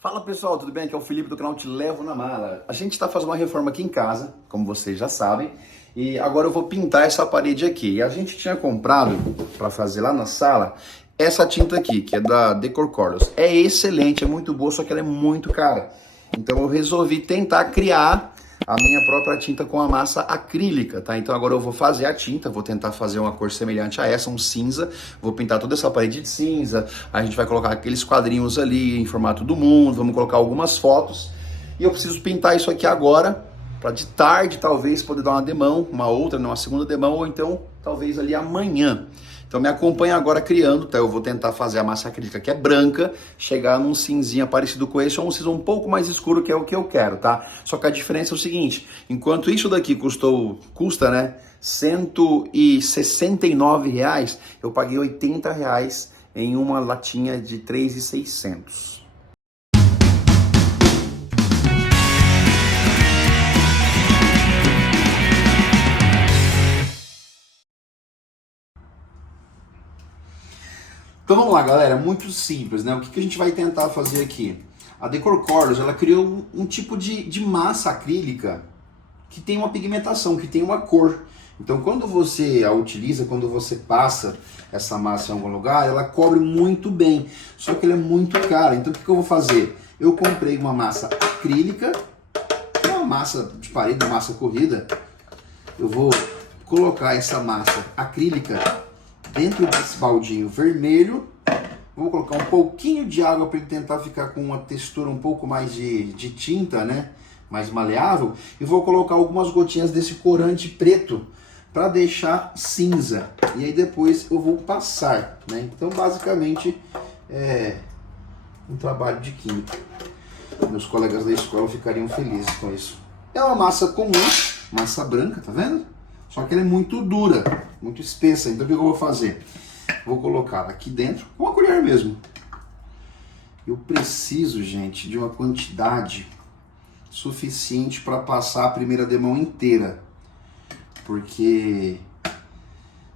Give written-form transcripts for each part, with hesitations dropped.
Fala pessoal, tudo bem? Aqui é o Felipe do canal Te Levo na Mala. A gente está fazendo uma reforma aqui em casa, como vocês já sabem, e agora eu vou pintar essa parede aqui. E a gente tinha comprado para fazer lá na sala essa tinta aqui, que é da Decor Colors. É excelente, é muito boa, só que ela é muito cara. Então eu resolvi tentar criar a minha própria tinta com a massa acrílica, tá? Então agora eu vou fazer a tinta, vou tentar fazer uma cor semelhante a essa, um cinza, vou pintar toda essa parede de cinza, a gente vai colocar aqueles quadrinhos ali em formato do mundo, vamos colocar algumas fotos, e eu preciso pintar isso aqui agora, para de tarde talvez poder dar uma demão, uma outra, uma segunda demão, ou então talvez ali amanhã. Então me acompanha agora criando, tá? Eu vou tentar fazer a massa acrílica que é branca, chegar num cinzinha parecido com esse, ou um cinza um pouco mais escuro, que é o que eu quero, tá? Só que a diferença é o seguinte, enquanto isso daqui custa, né, R$ 169, eu paguei R$ 80 em uma latinha de 3.600. Então vamos lá, galera, muito simples, né? O que a gente vai tentar fazer aqui? A Decor Colors, ela criou um tipo de massa acrílica que tem uma pigmentação, que tem uma cor. Então quando você a utiliza, quando você passa essa massa em algum lugar, ela cobre muito bem, só que ela é muito cara. Então o que eu vou fazer? Eu comprei uma massa acrílica, uma massa de parede, uma massa corrida. Eu vou colocar essa massa acrílica dentro desse baldinho vermelho, vou colocar um pouquinho de água para ele tentar ficar com uma textura um pouco mais de tinta, né? Mais maleável. E vou colocar algumas gotinhas desse corante preto para deixar cinza. E aí depois eu vou passar, né? Então basicamente é um trabalho de química. Meus colegas da escola ficariam felizes com isso. É uma massa comum, massa branca, tá vendo? Só que ela é muito dura, muito espessa. Então o que eu vou fazer? Vou colocar aqui dentro, com uma colher mesmo. Eu preciso, gente, de uma quantidade suficiente para passar a primeira demão inteira. Porque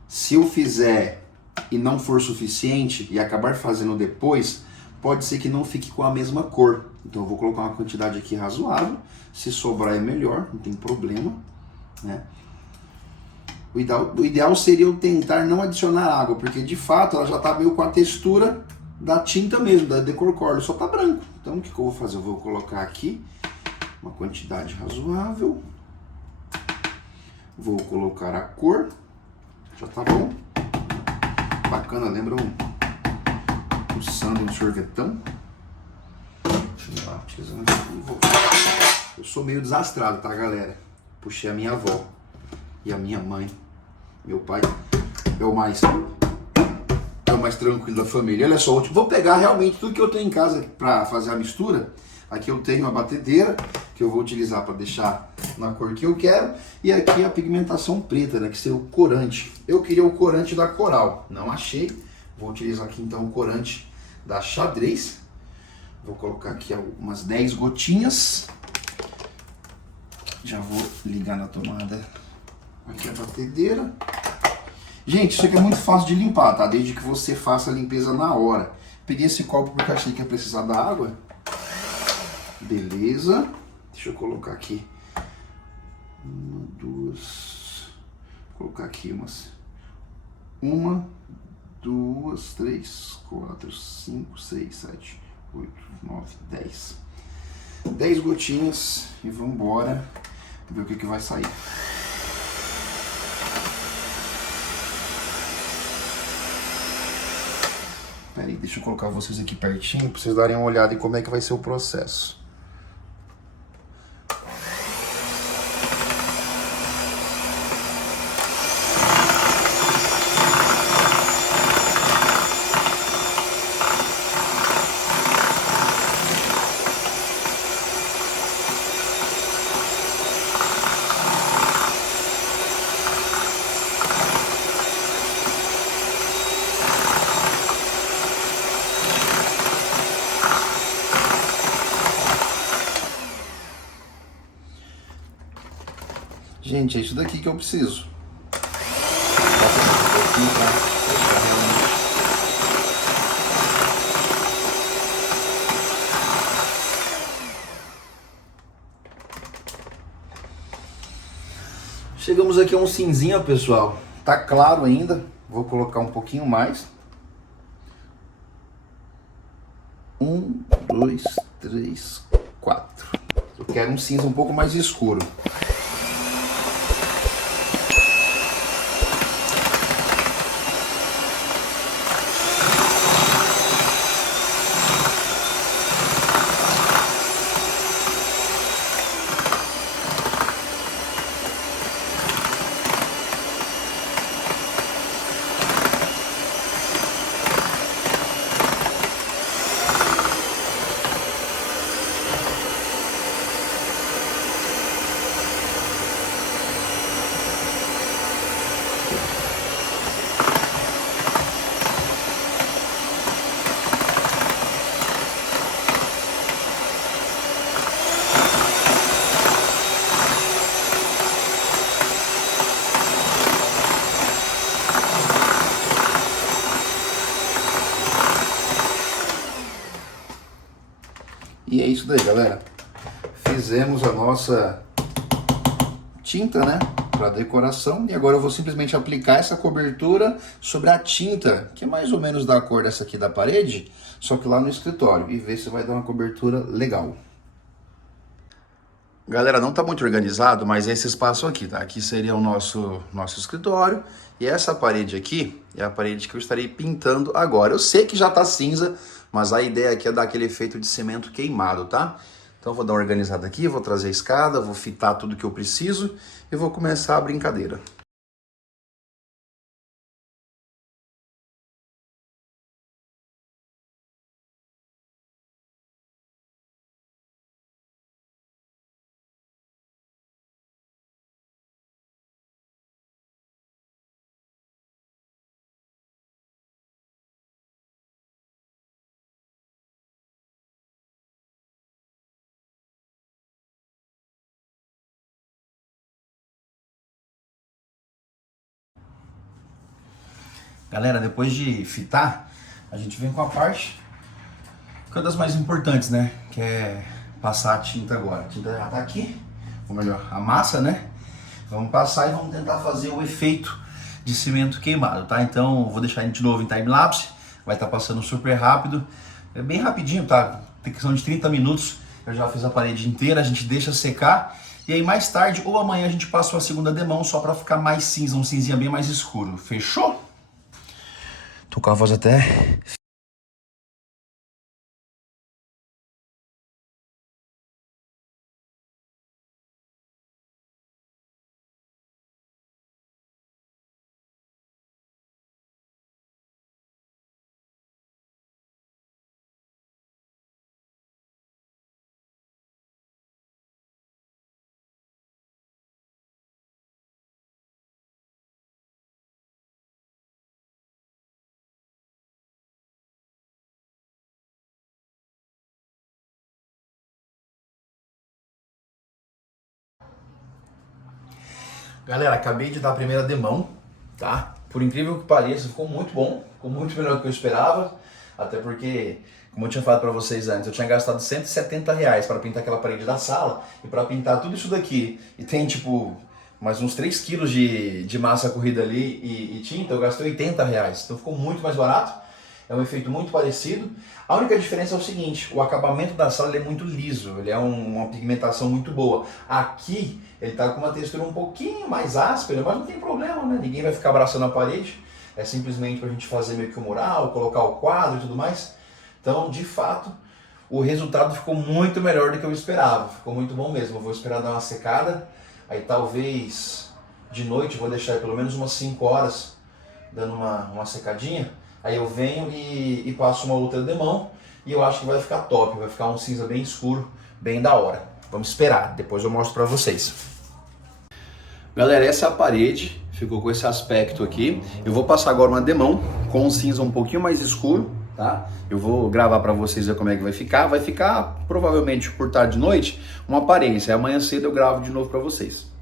se eu fizer e não for suficiente e acabar fazendo depois, pode ser que não fique com a mesma cor. Então eu vou colocar uma quantidade aqui razoável. Se sobrar é melhor, não tem problema, né? O ideal seria eu tentar não adicionar água, porque de fato ela já está meio com a textura da tinta mesmo, da Decor Colors, só está branco. Então o que eu vou fazer? Eu vou colocar aqui uma quantidade razoável. Vou colocar a cor, já tá bom. Bacana, lembra um sanduíche, um sorvetão. Deixa eu lá, eu sou meio desastrado, tá, galera? Puxei a minha avó e a minha mãe. Meu pai é o mais tranquilo da família. Olha só, vou pegar realmente tudo que eu tenho em casa para fazer a mistura. Aqui eu tenho uma batedeira que eu vou utilizar para deixar na cor que eu quero. E aqui a pigmentação preta, né, que seria o corante. Eu queria o corante da Coral, não achei. Vou utilizar aqui então o corante da Xadrez. Vou colocar aqui umas 10 gotinhas. Já vou ligar na tomada. Aqui a batedeira. Gente, isso aqui é muito fácil de limpar, tá? Desde que você faça a limpeza na hora. Peguei esse copo porque achei que ia precisar da água. Beleza. Deixa eu colocar aqui. Uma, duas. Vou colocar aqui umas. 1, 2, 3, 4, 5, 6, 7, 8, 9, 10. 10 gotinhas e vamos embora ver o que vai sair. Peraí, deixa eu colocar vocês aqui pertinho para vocês darem uma olhada em como é que vai ser o processo. Gente, é isso daqui que eu preciso. Chegamos aqui a um cinzinha, pessoal. Tá claro ainda. Vou colocar um pouquinho mais. 1, 2, 3, 4. Eu quero um cinza um pouco mais escuro. E é isso daí, galera. Fizemos a nossa tinta, né, para decoração, e agora eu vou simplesmente aplicar essa cobertura sobre a tinta, que é mais ou menos da cor dessa aqui da parede, só que lá no escritório, e ver se vai dar uma cobertura legal. Galera, não tá muito organizado, mas esse espaço aqui, tá? Aqui seria o nosso escritório, e essa parede aqui é a parede que eu estarei pintando agora. Eu sei que já tá cinza, mas a ideia aqui é dar aquele efeito de cimento queimado, tá? Então vou dar uma organizada aqui, vou trazer a escada, vou fitar tudo que eu preciso e vou começar a brincadeira. Galera, depois de fitar, a gente vem com a parte que é uma das mais importantes, né? Que é passar a tinta agora. A tinta já tá aqui, ou melhor, a massa, né? Vamos passar e vamos tentar fazer o efeito de cimento queimado, tá? Então, vou deixar ele de novo em time-lapse, vai estar passando super rápido. É bem rapidinho, tá? Tem questão de 30 minutos, eu já fiz a parede inteira, a gente deixa secar. E aí mais tarde ou amanhã a gente passa uma segunda demão só pra ficar mais cinza, um cinzinha bem mais escuro. Fechou? Tô com a voz até... Galera, acabei de dar a primeira demão, tá? Por incrível que pareça, ficou muito bom, ficou muito melhor do que eu esperava, até porque, como eu tinha falado pra vocês antes, eu tinha gastado R$ 170 para pintar aquela parede da sala, e para pintar tudo isso daqui, e tem tipo mais uns 3 quilos de massa corrida ali e tinta, eu gastei R$ 80, então ficou muito mais barato. É um efeito muito parecido. A única diferença é o seguinte, o acabamento da sala ele é muito liso, ele é uma pigmentação muito boa. Aqui ele está com uma textura um pouquinho mais áspera, mas não tem problema, né? Ninguém vai ficar abraçando a parede. É simplesmente para a gente fazer meio que o mural, colocar o quadro e tudo mais. Então, de fato, o resultado ficou muito melhor do que eu esperava. Ficou muito bom mesmo. Eu vou esperar dar uma secada. Aí talvez de noite, vou deixar pelo menos umas 5 horas dando uma secadinha. Aí eu venho e passo uma outra demão e eu acho que vai ficar top, vai ficar um cinza bem escuro, bem da hora. Vamos esperar, depois eu mostro pra vocês. Galera, essa é a parede, ficou com esse aspecto aqui. Eu vou passar agora uma demão com um cinza um pouquinho mais escuro, tá? Eu vou gravar pra vocês ver como é que vai ficar. Vai ficar, provavelmente por tarde e noite, uma aparência. Amanhã cedo eu gravo de novo pra vocês.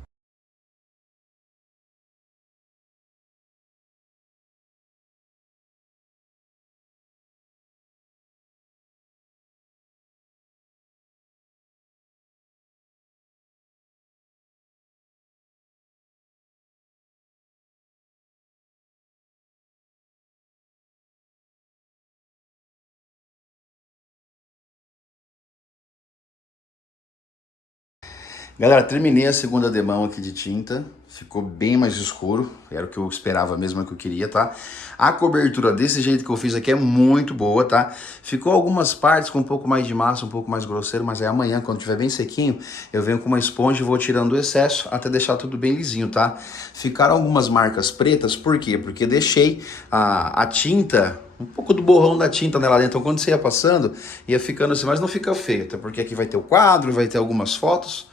Galera, terminei a segunda demão aqui de tinta. Ficou bem mais escuro. Era o que eu esperava mesmo, é o que eu queria, tá? A cobertura desse jeito que eu fiz aqui é muito boa, tá? Ficou algumas partes com um pouco mais de massa, um pouco mais grosseiro, mas aí amanhã, quando tiver bem sequinho, eu venho com uma esponja e vou tirando o excesso até deixar tudo bem lisinho, tá? Ficaram algumas marcas pretas, por quê? Porque deixei a tinta, um pouco do borrão da tinta lá dentro. Então, quando você ia passando, ia ficando assim, mas não fica feio, até porque aqui vai ter o quadro, vai ter algumas fotos.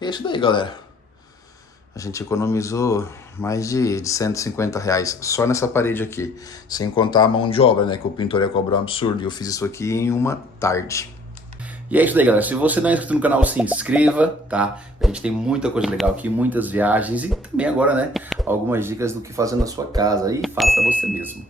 E é isso daí, galera. A gente economizou mais de R$ 150 só nessa parede aqui. Sem contar a mão de obra, né? Que o pintor ia cobrar um absurdo. E eu fiz isso aqui em uma tarde. E é isso daí, galera. Se você não é inscrito no canal, se inscreva, tá? A gente tem muita coisa legal aqui, muitas viagens e também agora, né? Algumas dicas do que fazer na sua casa. E faça você mesmo.